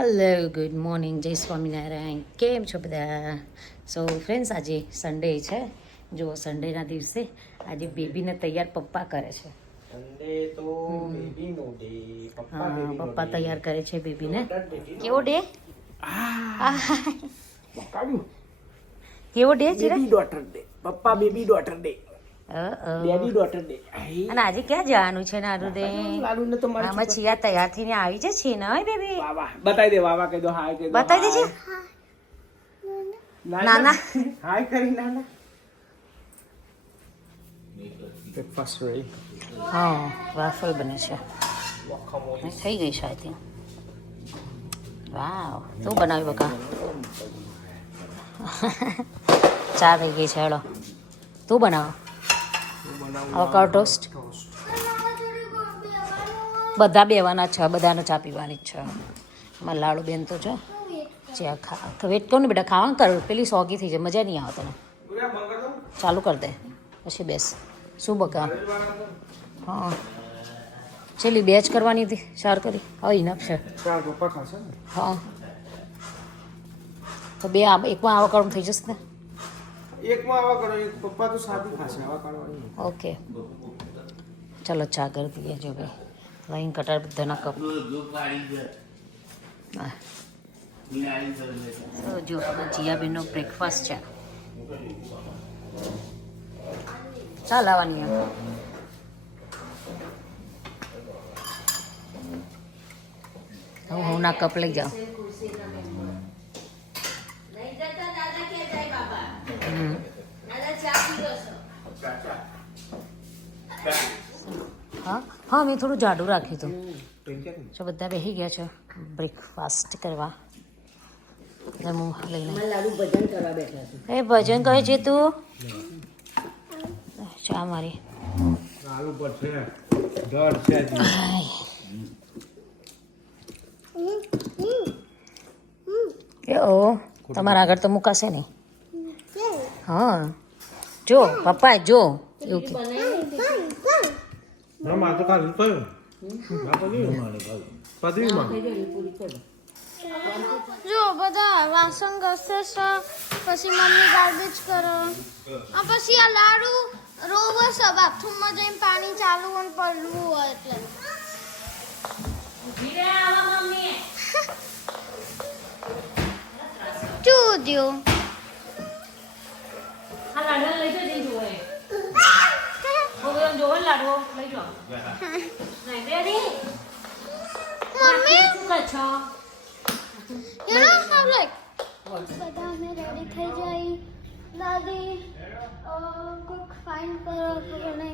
Hello good morning, જય સ્વામિનારાયણ. કેમ છો બધા? સો ફ્રેન્ડ્સ, આજે સન્ડે છે. જો સન્ડેના દિવસે આજે બેબીને તૈયાર પપ્પા કરે છે. પપ્પા તૈયાર કરે છે બેબીને. કેવો ડે? કેવો ડે છે? Baby daughter day. પપ્પા baby daughter day. Baby daughter day. અને આજે ક્યાં જવાનું છે નાનું ડે? લાલુને તો મારી આમાં ચિયા તૈયાર થઈને આવી છે છે ને બેબી? વાવા બતાઈ દે, વાવા કહી દો, હાય કહી દો. બતાવી દેજે. નાના હાય કરી નાના. Breakfast ready. હા, વાફલ બને છે. થઈ ગઈ છે આઈ થિંક. વાવ, તું બનાવ્યું બકા? ચા થઈ ગઈ છે. હેલો, તું બનાવો. Avocado toast. બધા બેવાના છે, બધાને ચા પીવાની જ છે. મારા લાડુ બેન તો જો ચા ખા વેટ કરું ને બેટા, ખાવાનું કર. પેલી સોગી થઈ જાય, મજા નહીં આવે તને. ચાલુ કરી દે પછી બેસ. શું બકા? હા, છેલ્લી બે જ કરવાની હતી, 4 કરી. હા, ઇનફ છે. હા, તો બે એકમાં આવકાળું થઈ જશે ને? એકમાં આવા કરો, એક પપ્પા તો સાદું ખાશે, આવા કાઢવાની. ઓકે, ચલો ચા કરી દઈએ. જો ભાઈ લાઈન કટાર બધાના કપ. તો જો જીયાબેનનો બ્રેકફાસ્ટ છે. ચા લાવવાની હું ના કપ લઈ જાઉં. હા હા, મેં થોડું જાડું રાખ્યું હતું. જો બધા બેસી ગયા છે બ્રેકફાસ્ટ કરવા. હું લઈને ભજન કરવા બેઠા છું. એ ભજન કહે છે તું? ચા મારી ઓ તમારા આગળ તો મુકાશે નહીં. હા, જો પપ્પા જો એવું કે જો બધા વાસણ ઘસે છે, પછી મમ્મી ગાર્બેજ કરો, પછી આ લાડુ રોવે છે બાથરૂમમાં જઈને પાણી ચાલુ અને પડવું હોય એટલે. ચૂદ્યું mummy, you know how like બધા અમે રેડી થઈ જાય, દાદી કોઈક ફાઇન કરો અને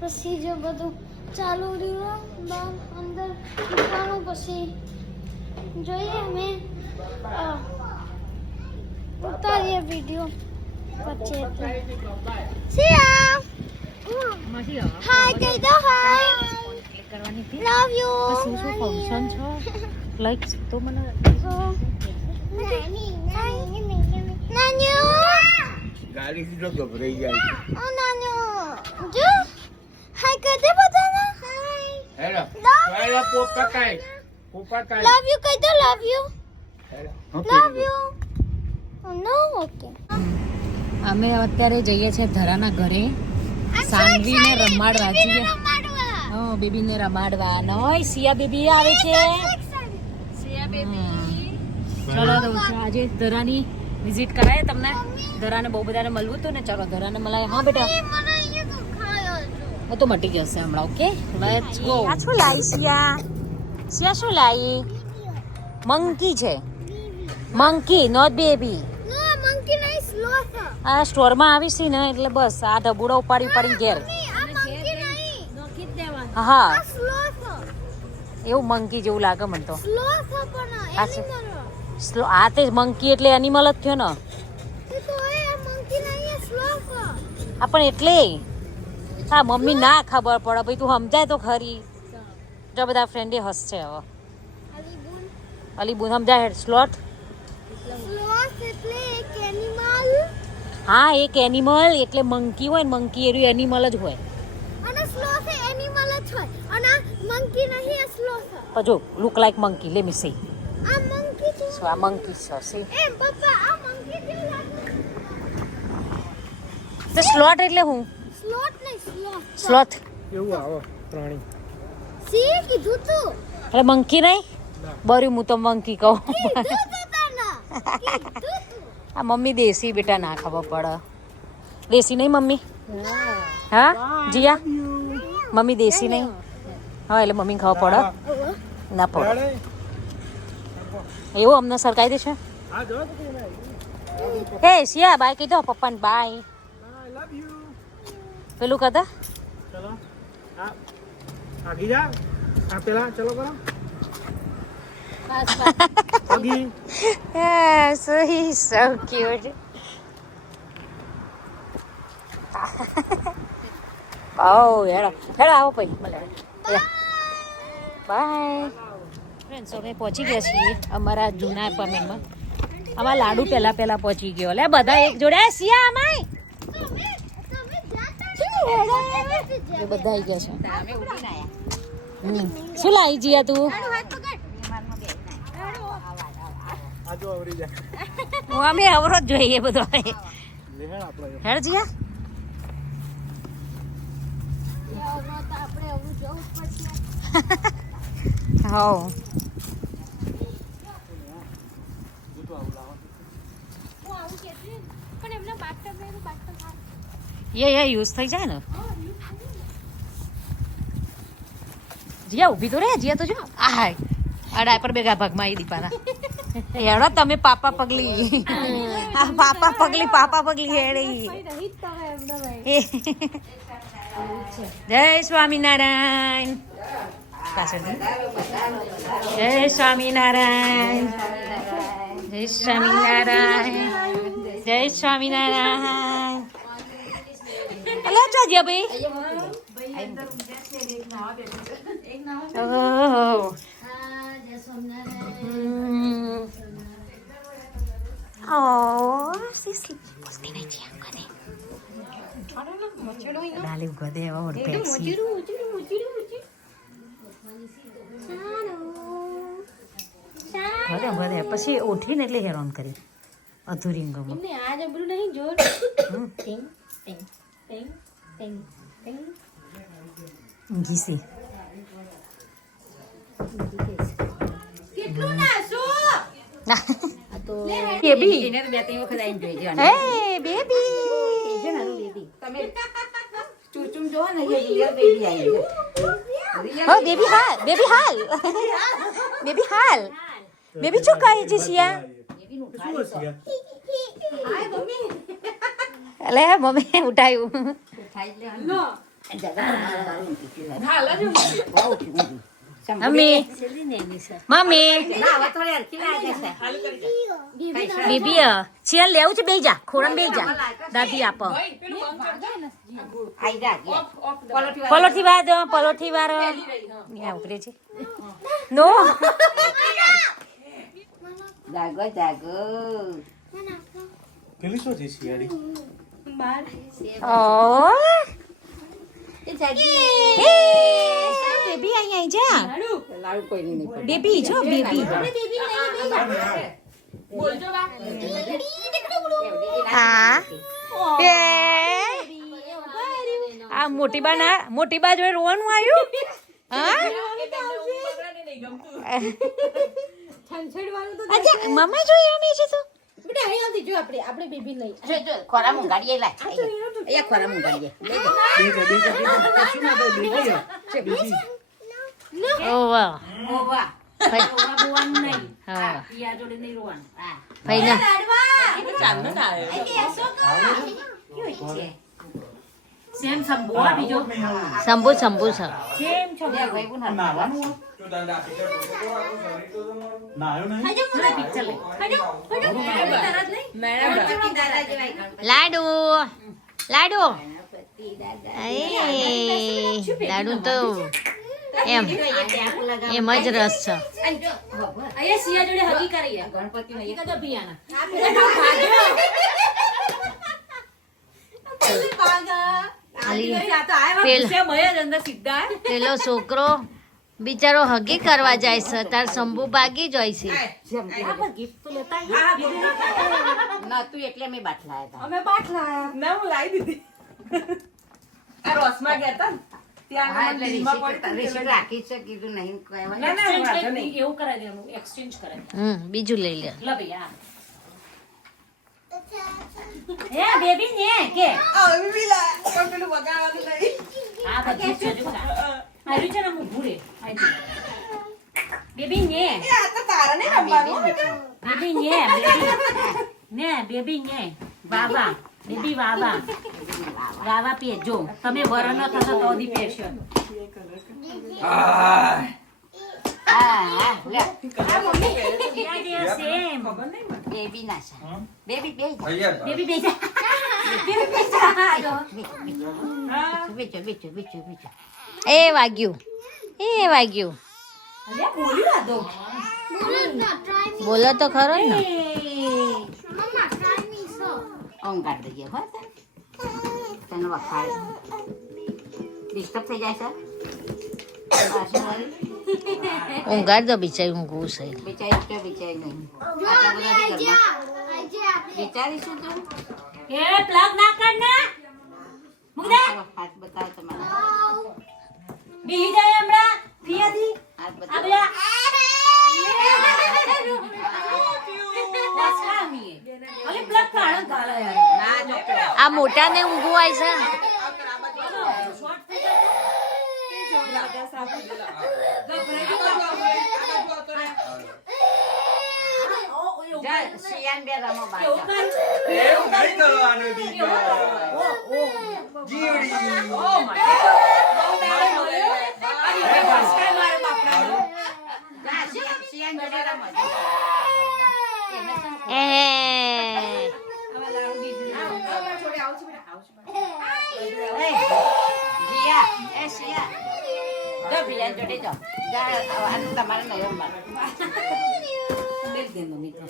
પછી જો બધું ચાલુ રહ્યું બહાર અંદર મૂકવાનું, પછી જોઈએ અમે ઉતારીએ વિડીયો પછી. હાય કહી દો. હાય, લવ યુ. ફંક્શન છે લાઈક તો મને નાન્યુ ગાડી થી તો ગભરાઈ જાય. ઓ નાન્યુ જો હાય કહી દે બધાને. હેલો હેલો પોપા કાઈ પોપા કાઈ લવ યુ કહી દો. Love you. Love you. No okay. અમે અત્યારે જઈએ છીએ ધરાના ઘરે. સાંગવીને રમાડવા જઈએ. હા, બેબીને રમાડવા. નોય સિયા બેબી આવે છે. સિયા બેબી ચલો તો આજે ધરાની વિઝિટ કરાય તમને. ધરાને બહુ બધાને મળવું હતું ને, ચાલો ધરાને મળાય. હા બેટા, મને અહીંયા દુખાયો છે. તો મટી જશે હમણાં. Okay, let's go. આ શું લાવી સિયા? સિયા શું લાવી? મંકી છે. Monkey, not baby. No monkey નહીં, સ્લોથ. આ સ્ટોરમાં આવી છે ને એટલે બસ આ ઢબુડા ઉપાડી ઉપાડી ઘેર. આ મંકી નહીં, હા, આ સ્લોથ. એવું મંકી જેવું લાગે મને તો. સ્લોથ પણ આ છે. એનિમલ. આ તે મંકી એટલે એનિમલ જ થયો ને. એ તો એ મંકી નહીં, સ્લોથ. આ પણ એટલે હા મમ્મી ના ખબર પડે ભાઈ, તું સમજાય તો ખરી. જો બધા ફ્રેન્ડે હસશે હવે. અલીબુન સમજાય. સ્લોથ સ્લોથ એટલે એક એનિમલ. હા, એક એનિમલ એટલે મંકી હોય ને, મંકી એનું એનિમલ જ હોય. અને સ્લોથ એ એનિમલ જ છે અને આ મંકી નહીં આ સ્લોથ છે પણ જો લુક લાઈક મંકી લે મી સી આ મંકી છે સો આ મંકી છે સી એ પપ્પા આ મંકી કેવું લાગે તો સ્લોટ એટલે હું સ્લોથ નહીં સ્લોથ સ્લોથ એવું આવો પ્રાણી સી કીધું તું એટલે મંકી નહીં બર્યું હું તો મંકી કહું કીધું તું તને કીધું તું આ મમ્મી દેશી બેટા ના ખબર પડે દેશી નહીં મમ્મી હા જીયા મમ્મી દેશી નહીં હા એટલે મમ્મી ખબર પડે ના પડે એવું અમને સરકાઈ દેશે હા જો હે શિયા બાય કહી દો પપ્પાને બાય આઈ લવ યુ પેલું કહેતા ચલો આ આગી જા આ પેલા ચલો કરો આગી so he's so cute oh હેડો આવો પછી મળે બાય ફ્રેન્ડ્સ અમે પહોંચી ગયા છીએ અમારા જૂના એપાર્ટમેન્ટમાં અમારા લાડુ પહેલા પહોંચી ગયો લે બધા એક જોડે સિયા અમાય એ બધા આવી ગયા છે શું લાવી જીયા તું આ જો આવરી જા હું અમે અવરો જ જોઈએ બધો લેહણ આપણો હેડ જીયા આપણે આવું જવું પડશે હા જો તો આવું લાવો હું આવું કેતી પણ એમના બાથટબ એ યુઝ થઈ જાય ને જીયા ઊભી તો રે જીયા તો જો આ હાય આ ડાયપર બેગા ભાગમાં આવી દીપાના હેડો તમે પાપા પગલી આ પાપા પગલી હેડી જય સ્વામિનારાયણ પાછળથી જય સ્વામિનારાયણ જય સ્વામિનારાયણ જય સ્વામિનારાયણ અલા ચાજ્યા ભાઈ ઓહ Oh, Sisli. Pasti na siya ka ni. Dali ko de or pexi. બધે પછી ઉઠીને એટલે હેરાન કરી અધૂરી ગમ એમને આ જબરું નહીં જોર ટિંગ ટિંગ ટિંગ ટિંગ ટિંગ ઘીસી કેટલું નાસો બેબી એને બે ત્રણ વખત આવીને જોઈ જવાનું. હે બેબી છે ને બેબી તમે ચૂચુમ જોવો ને એ રિયલ બેબી આવી છે. હો બેબી હાલ બેબી શું કહે છે શિયા શું હશે અલે મમ્મી ઉઠાયું ખાઈ જ લેવાનું. જગા મારા બારું બહુ ઊંધી. મમ્મી મમ્મી ના, હવે થોડી હરખી લાગે છે. બેબી ચેર લેવું છે બેહી જા ખોરામ બેહી જા દાદી આપ આઈ જા, ગયા. પલોઠી વાર અહીંયા ઉતરે છે નો જાગો જાગો. પેલી શું છે શિયાળી ઓ એ જાગી. બેબી અહીંયા જા લાડુ કોઈ નહીં પડે. બેબી જો બેબી હા એ આ મોટી બા જોડે રોવાનું આવ્યું હા અચ્છા મમ્મા જોઈ રમી છે તું બેટા અહીં આવતી જો આપણે બેબી નહીં જો જો ખોરા મુંગાડીએ લાય. અહીંયા ખોરા મુંગાડીએ. બે શું ના થાય બેબી ઓ વાહ ઓવા. ભાઈ ઓવા બોવાનું નહીં. હા પિયા જોડે નહીં રોવાનું. હા. ભાઈ ના સેમ સંબોવા બીજો. શંભુ છે સેમ છો બે ભાઈ ગુણ હતા. નાવાનું નાયો નહીં પિક્ચર લઈ. ગણપતિ દાદા જેવાય ગણપતિ લાડુ ગણપતિ દાદા. લાડુ તો એમ એમ જ રસ છે અહીંયા સિયા જોડે હગી કરીએ. ગણપતિ નો એક જ અભિયાન. પેલો છોકરો બિચારો હગી કરવા જાય છે તાર શંભુ ભાગી જાય છે નતું એટલે અમે બાટલા હતા. અમે બાટલા ના હું લાવી દીધી આ રોસમાં ગયા હતા ને, ત્યાં હા, મને એટલે દિલમાં receipt- પડી receipt હતી. રાખી છે કીધું નહીં કહેવાય. ના ના વાંધો નહીં. એવું કરાવી દેવાનું એક્સચેન્જ કરાવી બીજું લઈ લે લે ભાઈ આ હે બેબી ને કે હવે બી લા પણ પેલું વગાડવાનું નહીં. આ બધું છે જો આવ્યું છે ને હું ભૂરે બેબી ને એ આ તો તારા નહીં રમવાનું હો બેટા. બેબી ને બેબી ને બાબા બેબી વાવા વાવા પેજો તમે વરનો થતો તો દી પેશો હા, હા, લે. સેમ ખબર નહીં મને. બેબી ના છે. બેબી બે. બેબી બેજા બીજું, બીજું, બીજું, બીજું. એ વાગ્યું અલ્યા બોલ્યું આ તો. બોલો તો ખરો ને મમ્મા ટ્રાય મી સો ઊંઘ કાઢી દઈએ, હો તને. તને વખાડે. Disturb થઈ જાય છે? પાછું વળી? ઊંઘાડ દો બિચારી ઊંઘવું છે બિચારી તો બિચારી નહીં. જો આટલા આપણે બધા આજે ઘરમાં. આપણે વિચારીશું તું? એ પ્લગ ના કર ના ચાલો, હાથ બતાવો તમારા. બીહી જાય હમણાં ફિયાથી હાથ આ બતાવો. બધા વાસકામી અલે પ્લગ કાઢો ગાલા યાર ના જોતો. આ મોટા ને ઊંઘવું આય છે જા, શિયાળ બે રમો બાર. એવું કર એવું નહીં કરવાનું દીકરા. જીવડી. જા, શિયાળ જોડે રમો. એ જીયા, એ શિયાળ. જો ભૈયા જોડે જાઓ. જા, આનું તમારે નહીં રમવાનું. બેસ દે મમ્મી તો.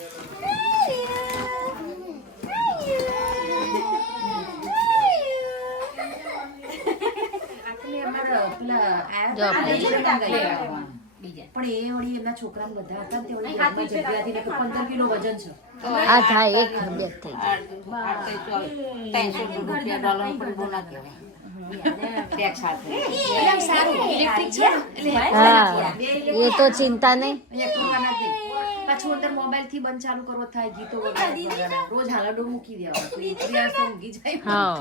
જો પણ એ વળી એમના છોકરા બધા હતા ને તે વળી ઘરમાં જગ્યા હતી ને કે 15 કિલો વજન છે. આ થાય એક બેગ થઈ $300 પણ બહુ ના કહેવાય. ટેક્સ સાથે. સારું ઇલેક્ટ્રિક છે ને એટલે હા એ તો ચિંતા નહીં અહીંયા કરવાના જ નહીં. પાછું અંદર મોબાઈલ થી બંધ ચાલુ કરવો થાય ગીતો વગાડવાના. રોજ હાલાડો મૂકી દેવાનો તો એક દિવસ તો ઊંઘી જાય. હા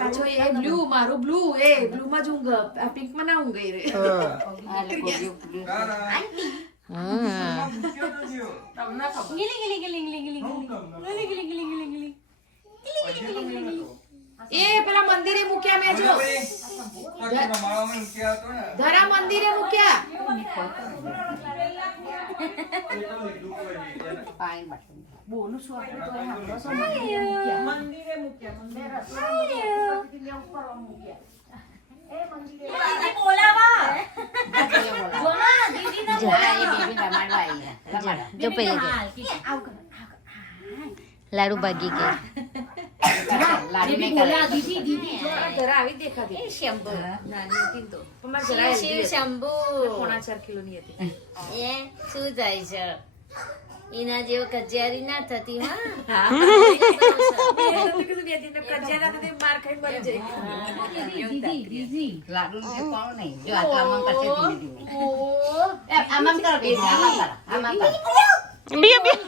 પાછો એ બ્લુ મારું બ્લુ એ બ્લુ માં જ ઊંઘ આ પિંક માં ના ઊંઘાઈ રે. આ લોકો બ્લુ- તારા. હમ ક્યાં તો જીવ? એ પેલા મંદિરે મૂક્યા મેં જો પગમાં માળામાં ક્યાં હતો ને? ધરા મંદિરે મૂક્યા. પાણી બાટલી. બોલું છું આપણે તો એ હાલો છો મંદિરે મૂક્યા. મંદિરે મૂક્યા મંદિરે રસોડા પછી ત્યાં ઉપર મૂક્યા. હા, એ બેબી રમાડવા આવી છે. રમાડવા. જો પેલી લાડુ ભાગી ગઈ લાડુ નહીં કરે. દીદી જો આ ધરા આવી દેખાતી. શંભુ નાની હતી ને તો પણ મારે જરા હેલ્ધી હતી. શંભુ 4.5 કિલોની હતી. એ શું થાય છે એના જેવો કજિયારી ના થતી હા લાડુ ને કોણ નહીં. જો આ તો આમાં કરશે ધીમે ધીમે. એ, આમાં કરો બેબી, આમાં કરો. આમાં કરો. આમાં કરો બેબી.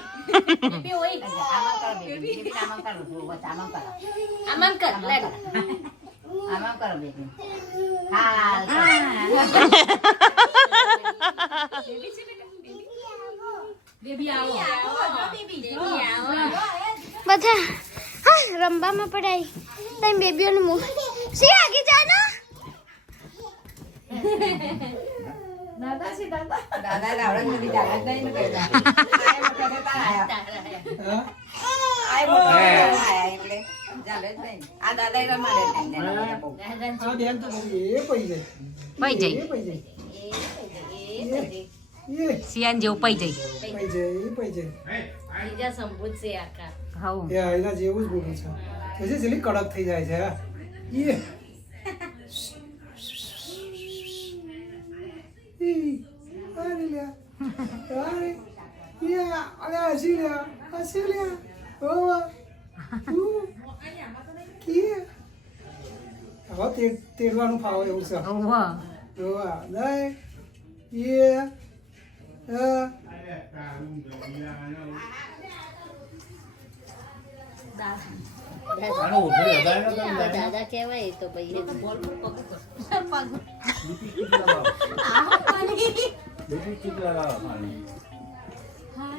બેબી આમાં કરો. જો, બસ આમાં કરો. આમાં કર આમાં લાડુ કરો. આમાં કરો બેબી. હા. બધા હા રમવામાં પડાય તમે બેબીઓને મો સી આગી જા ના દાદા આવડે નથી. દાદા જ નહીં ને કહેતા. આયા મોટા થતા આયા. આયા મોટા થતા આયા એટલે ચાલે જ નહીં. આ દાદા એ રમાડે નહીં. એને બહુ. આ બેન તો બહુ એ પઈ જાય પઈ જાય એ પઈ જાય સિયાન જેવું પઈ જાય પઈ જાય એ પઈ જાય બીજા સંભૂત છે આખા એ એના જેવું જ બોલું છે પછી જેલી કડક થઈ જાય છે ઈ અરે લ્યા અરે યા અરે હસી ઓ કી હવે તેડવાનું ફાવે એવું છે વાહ જોવા નહીં યે દાદા કહેવાય તો ભાઈ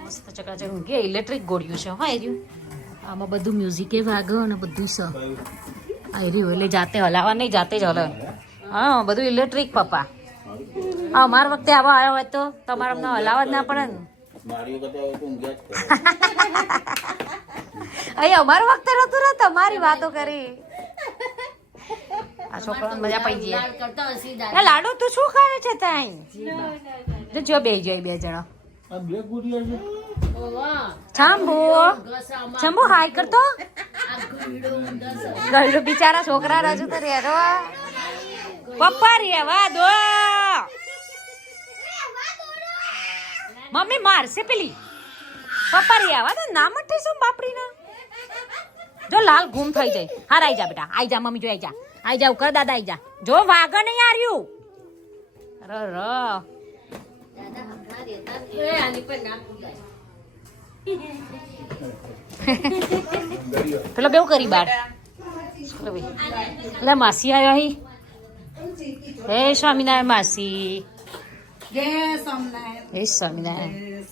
મસ્ત ચકાચક કે ઇલેક્ટ્રિક ગોળ્યું છે હા એ આમાં બધું મ્યુઝિક એ વાગે અને બધું છે આ રહ્યું એટલે જાતે હલાવવા નહીં જાતે જ હલાવે હા બધું ઇલેક્ટ્રિક પપ્પા હા અમારા વખતે આવા આવ્યા હોય તો તમારે અમને હલાવવા જ ના પડે ને અહીંયા અમારા વખતે નતું ને તમારી વાતો કરી આ છોકરાને મજા પડી જાય એ લાડુ તું શું ખાવે છે ત્યાં જો બે જાય બે જણા છંબુ હાય કરતો ગળું બિચારા છોકરા રજૂ તો રેરો પપ્પા રેવા દો મમ્મી મારશે પેલી પપ્પા રેવા દો ના મટે શું બાપડી ના જો લાલ ગુમ થઈ જાય હાર આઈ જા બેટા આઈ જા મમ્મી જો આઈ જા કર દાદા આઈ જા જો વાગ નહીં આર્યું ર પેલો બેવું કરી બાર એટલે માસી આવ્યો અહીં હે સ્વામિનારાયણ માસી હે સ્વામિનારાયણ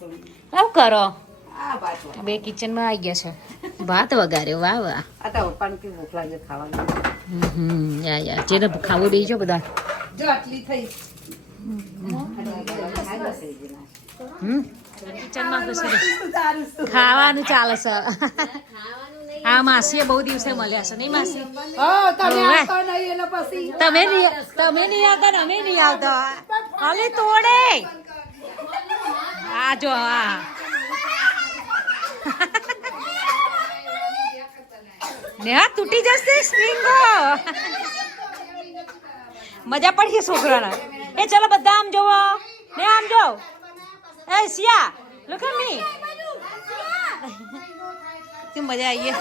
શું કરો બે કિચન માં આવી ગયા છે ભાત વગાડ્યો વાહ વાહ યા જેને ખાવું બેસજો બધા કિચનમાં ખાવાનું ચાલે છે હા માસી બહુ દિવસે મળ્યા છે નહીં માસી તમે નહીં આવતા ને અમે નહીં આવતા હાલી તોડે આ જો હા નેહા તૂટી જશે સ્પ્રિંગો મજા પડી છોકરાને એ ચલો બધા આમ જોવો ને આમ જો એ સિયા લુક એટ મી કે મજા આવી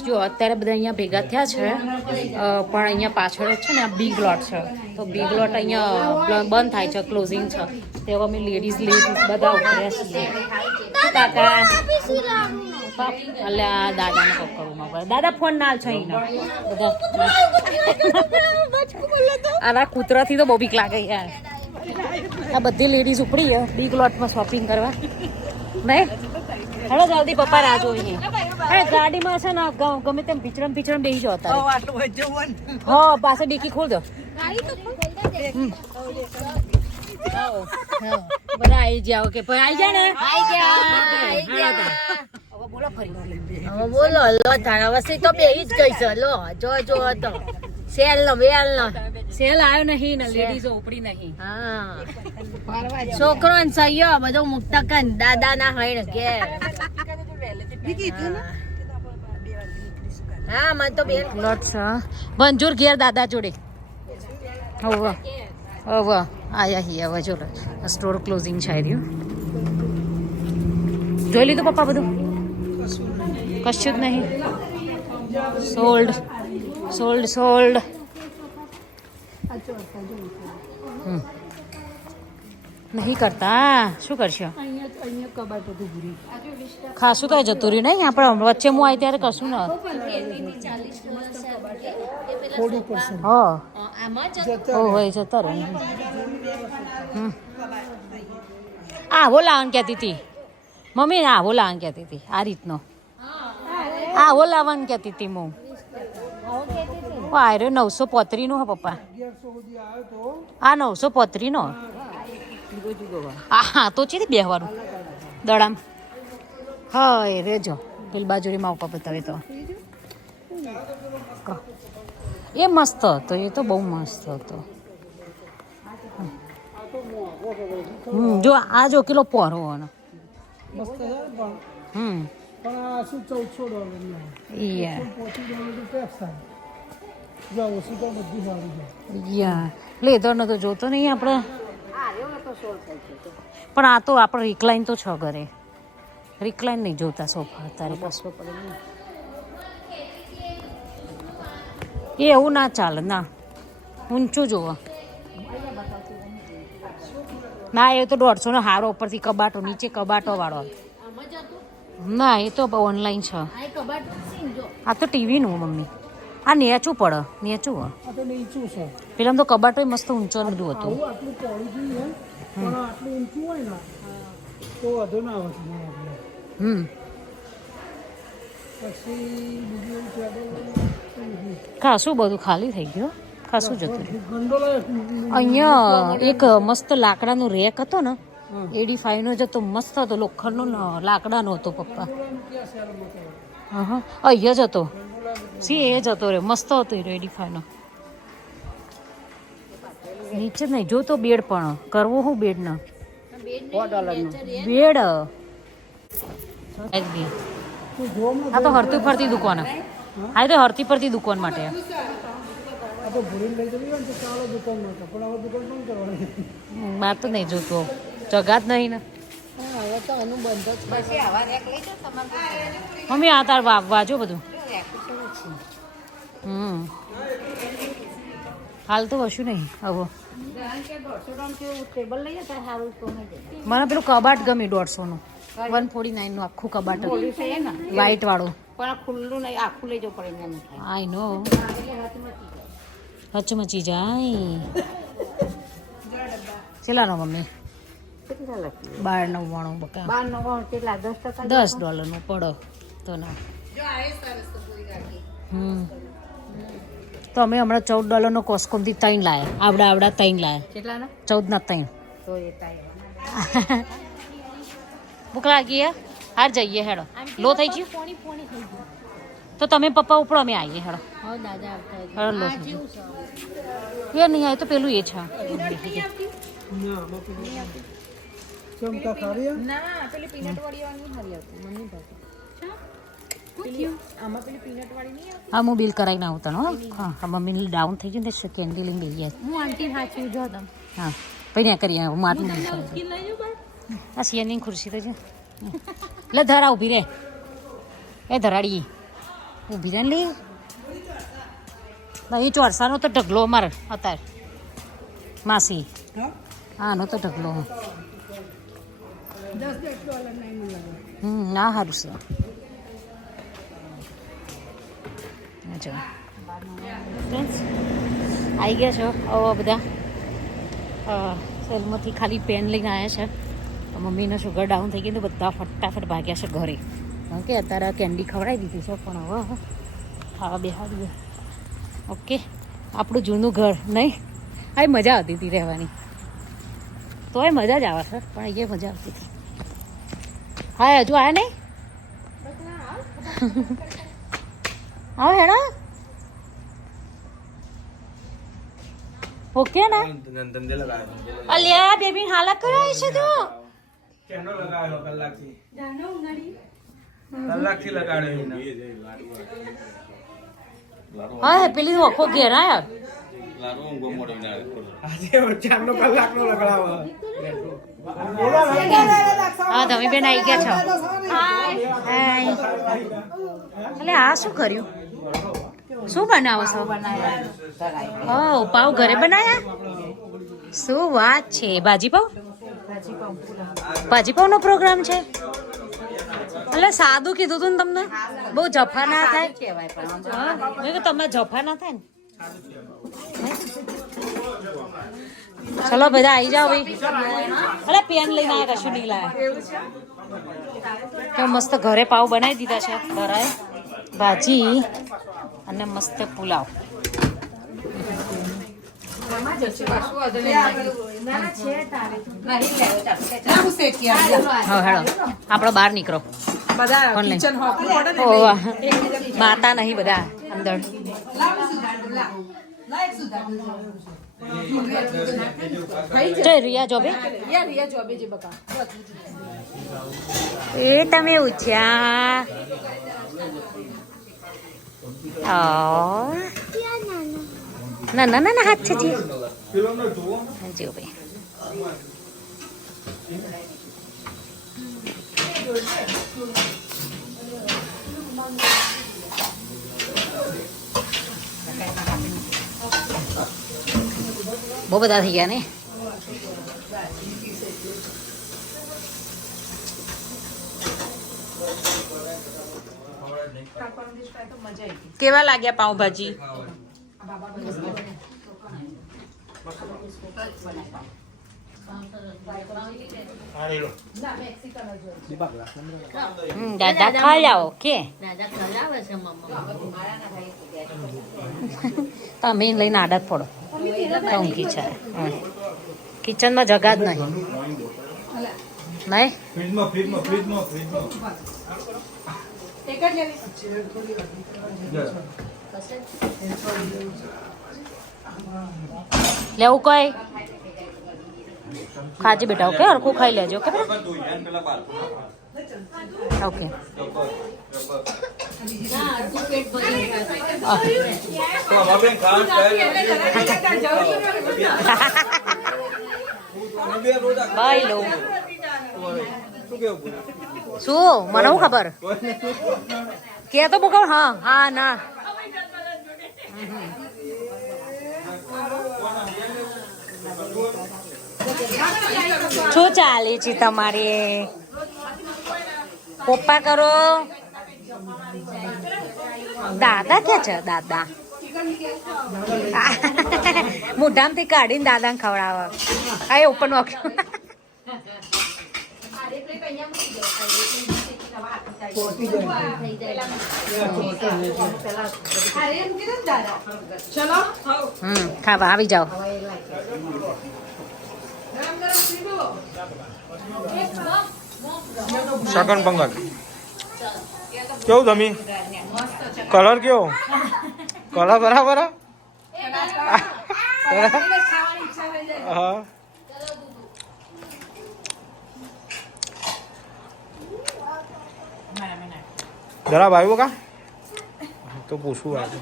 જો અત્યારે બધા અહીંયા ભેગા થયા છે પણ અહીંયા પાછળ છે ને આ બિગ લોટ છે તો બિગ લોટ અહીંયા બંધ થાય છે ક્લોઝિંગ છે તેવા અમે લેડીઝ બધા ઉભર્યા છીએ કાકા અલ્યા દાદાને પકડવું દાદા ફોન ના છે અહીંયા બધા આના કૂતરાથી તો બહુ બીક લાગે યાર આ બધી લેડીઝ ઉપડી બિગ લોટમાં શોપિંગ કરવા નહીં હેલો જલ્દી પપ્પા રાહ જોઈએ હે ગાડીમાં છે ને ગમે તેમ પીછડમ બેસી જાવ અત્યારે હા પાસે ડીકી ખોલ દો બધા આવી જાવ કે ભાઈ આવી જાય ને બોલો ફરી હવે બોલો લો તારા વસી તો બેહી જ ગઈ છે લો જો તો સેલ નો વેલ નો સેલ આવ્યો નહીં ને લેડીઝો ઉપડી નહીં હા છોકરો ને સહયો બધું મુક્ત કન દાદા ના હોય કે હા મને તો બેન લોટ છે બંજૂર ઘેર દાદા જોડે હવે આયા હી હવે જો સ્ટોર ક્લોઝિંગ છે રહ્યું જોઈ લીધું પપ્પા બધું કશું જ નહીં સોલ્ડ નહીં કરતા શું કરશો ખાસું તો જતું રહ્યું નહીં આપણે વચ્ચે હું આવી ત્યારે કશું ન હોય જતા રહે આવો લાવવાનું કહેતી હતી મમ્મી આવો લાવવાનું કહેતી હતી આ રીતનો આવો લાવવાનું કહેતી હતી હું આયરો 935 નો હે પપ્પા આ 935 નો હા તો છે બેહવાનું દડામ હા રેજો પેલી બાજુરી માં પપ્પા બતાવે તો એ મસ્ત હતો, એ તો બહુ મસ્ત હતો. જો આ જો કિલો પોરો આનો. મસ્ત છે પણ પણ આ શું $1400 યા $40 તો ટેક્સ થાય. જો ઓછી તો બધી સારી છે. યા લેધર નતો જોતો નહીં આપણે, પણ આ તો આપણે રિકલાઇન તો છ ઘરે, રિકલાઇન નહીં જોતા સોફા તારે પાછો પડે. એ એવું ના ચાલે, ના ઊંચું જોવો ના, એ તો 150 નો હારો ઉપરથી કબાટો, નીચે કબાટો વાળો. ના એ તો ઓનલાઈન છે. આ તો ટીવીનું મમ્મી, આ નેચું પડે, નેચું આ તો નીચું છે. પેલા તો કબાટો મસ્ત ઊંચો બધું હતું. આવું આટલું પહોળું જોઈએ પણ આટલું ઊંચું હોય ને તો વધુ ના આવે છે આપણે. પછી બીજું ખાસું બધું ખાલી થઈ ગયું, ખાસું જતું રહ્યું. ગંડોળો અહીંયા એક મસ્ત લાકડાનો રેક હતો ને, 85 નો જ હતો, મસ્ત હતો, લોખંડનો ને લાકડાનો હતો પપ્પા. હા અહીંયા જ હતો, સી એ જ હતો રે, મસ્ત હતો એ 85 નો. નીચે નહીં જોતો બેડ, પણ કરવો હું બેડ ના બેડ. આ તો હરતી ફરતી દુકાન, હા તો હરતી ફરતી દુકાન માટે. આ તો ભૂરીને લઈ જવી હોય ને તો ચાલો દુકાનમાં તો, પણ હવે દુકાન પણ કરવાની. માર તો નહીં જોતો, જગા જ નહીં ને. પછી આવા રેક લઈ જાઓ તમારે. મમ્મી આ તાર વાજો બધું. હાલ તો કશું નહીં હવે. ટેબલ લઈએ તો સારું તો મને પેલું કબાટ ગમે 150 નું, 149 નું આખું કબાટ વ્હાઈટ વાળું. પણ આ ખુલ્લું નહીં, આખું લઈ જવું પડે એમ. આઈ નો હચમચી જાય. ચેલાનો મમ્મી? 12.99 બકા. 12 કેટલા? $10 $10 નું પડો તો ના. તો અમે હમણાં $14 નો કોસ્કોમથી 3 લાયા, આવડા 3 લાયા. કેટલાના? 14 ના 3. તો એ કાંઈ ભૂખ લાગી હે? હાર જઈએ હેડો, લો થઈ ગયું તો તમે પપ્પા ઉપડો, અમે આવીએ હેડો. હેડો લો થઈ ગયું. એ નહીં આવે તો પેલું એ છે. ના ચમકા ખારી ના પેલી પીનટ વાળી નહીં હારી આવતી, મને નહીં ભાવતી. આમાં પેલી પીનટ વાળી નહીં આવતી. હા હું બિલ કરાવીને આવતા હો. હા મમ્મીને ડાઉન થઈ ગયું ને, કેન્ડી લઈને બેસી ગયા. હું આંટી સાચી જો તમે. હા પછી ત્યાં કરીએ, હું મારું બિલ કરાવી. આ સિયાની ખુરશી તો છે, લે ધરા ઊભી રે, એ ધરાડી ઊભી રહે ને લે. એ ચોરસાનો તો ઢગલો અમારે અત્યારે માસી, આનો તો ઢગલો. ના સારું છે. જો આવી ગયા છો હવે બધા. સેલમાંથી ખાલી પેન લઈને આવ્યા છે. મમ્મીને શુગર ડાઉન થઈ ગઈ તો બધા ફટાફટ ભાગ્યા છે ઘરે, કારણ કે અત્યારે કેન્ડી ખવડાવી દીધી છે. પણ હવે ખાવા બેહાડીએ. ઓકે, આપણું જૂનું ઘર નહીં, આ મજા આવતી હતી રહેવાની. તોય મજા જ આવે છે, પણ એ મજા આવતી હતી. હા હજુ આવ્યા નહીં? આવો હેડો. ઓકે ના? અલ્યા બેબી હાલત કરાવી છે તું. કેનો લગાવેલો કલાકથી લગાડ્યો એને. હા પેલી ઓખો ઘેરાય. આજે 4 કલાકનો લગાડો. હા તમે બેન આવી ગયા છો. હાય. એટલે આ શું કર્યું? શું બનાવો છો? હા પાવ ઘરે બનાયા? શું વાત છે. ભાજી પાવ? ભાજી પાવ નો પ્રોગ્રામ છે? એટલે સાદું કીધું તું ને તમને, બહુ જફા ના થાય. હા મેં કીધું તમે જફા ના થાય ને. ચલો બધા આવી જાઓ ભાઈ. અરે પેન લઈને આવ્યા, કશું નહીં લાયા. તો મસ્ત ઘરે પાવ બનાવી દીધા છે, ઘરે ભાજી અને મસ્ત પુલાવ. હા હેડો આપણે બહાર નીકળો. માતા નહીં બધા અંદર. જય રિયા જોબે એ તમે ઉચ્યા ના ના ના ના હાથ છે જી જો ભાઈ બહુ બધા થઈ ગયા ને કેવા લાગ્યા પાઉંભાજી? દાદા ખા જાઓ કે તમે લઈને આદત પડો ઊંઘી છે કિચનમાં જગા જ નહીં લેવું કઈ ખાજે બેટા ઓકે હરખું ખાઈ લેજો ઓકે ઓકે બાય લો શું મને શું ખબર કે તો બુક હા હા ના શું ચાલે છે તમારે પપ્પા કરો દાદા ક્યાં છે દાદા મોઢામાંથી કાઢીને દાદાને ખવડાવે આ ઓપન વોક ખાવા આવી જાઓ શકન પંગલ કેવું તમે કલર કેવો કલર બરાબર હા જરા ભાઈ કા તો પૂછવું આજે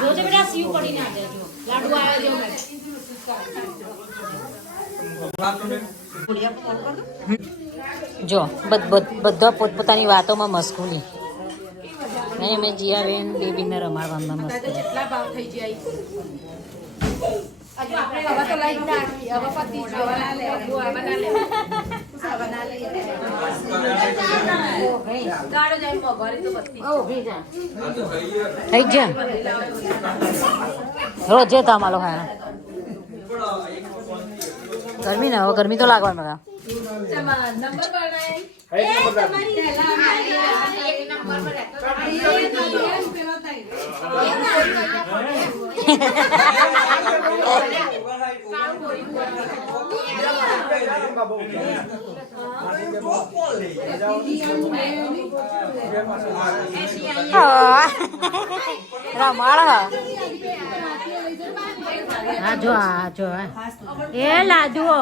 જોજે બેટા સીવ પડી ના દેજો લાડુ આવે જો બધા પોતપોતાની વાતોમાં મશગુલી નહીં અમે જીયાબેન બેબીને રમાડવામાં મસ્ત જેટલા ભાવ થઈ જાય થઈ ગયા રોજે તમારો હા ગરમી ને હવે ગરમી તો લાગવાનું બગા રમાડ હા જો હા જો એ લાડુઓ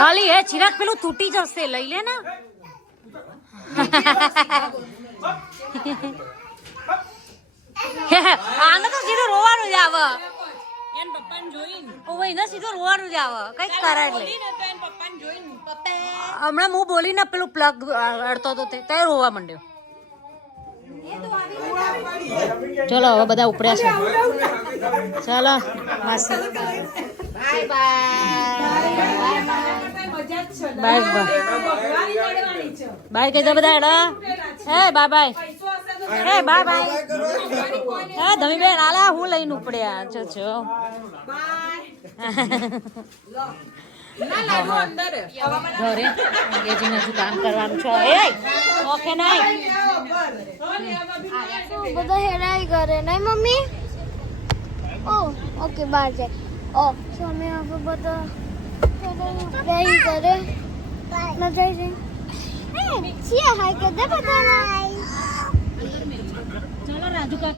અલી એ ચિરાગ પેલું તૂટી જશે લઈ લે ને આને તો સીધું રોવાનું જ આવે એને સીધું રોવાનું જ આવે કઈક કરે એટલે હમણાં હું બોલીને પેલું પ્લગ અડતો હતો તે રોવા માંડ્યો ચલો હવે બધા ઉપડ્યા છે ચાલો માસી બાય બાય બાય કહેતા બધા એડા હે બાય બાય હે બાય બાય હે ધમી બેન આલા હું લઈને ઉપડ્યા છો છો ઘરે અંગ્રેજીને શું કામ કરવાનું છે એ ઓકે નહીં બધા હેરાઈ કરે નહીં મમ્મી ઓ ઓકે બહાર જાય ઓ અમે હવે બધા બેહી કરે મજા આવી જાય સિયા હાય કે દે બધાના ચલો રાજુ કાકા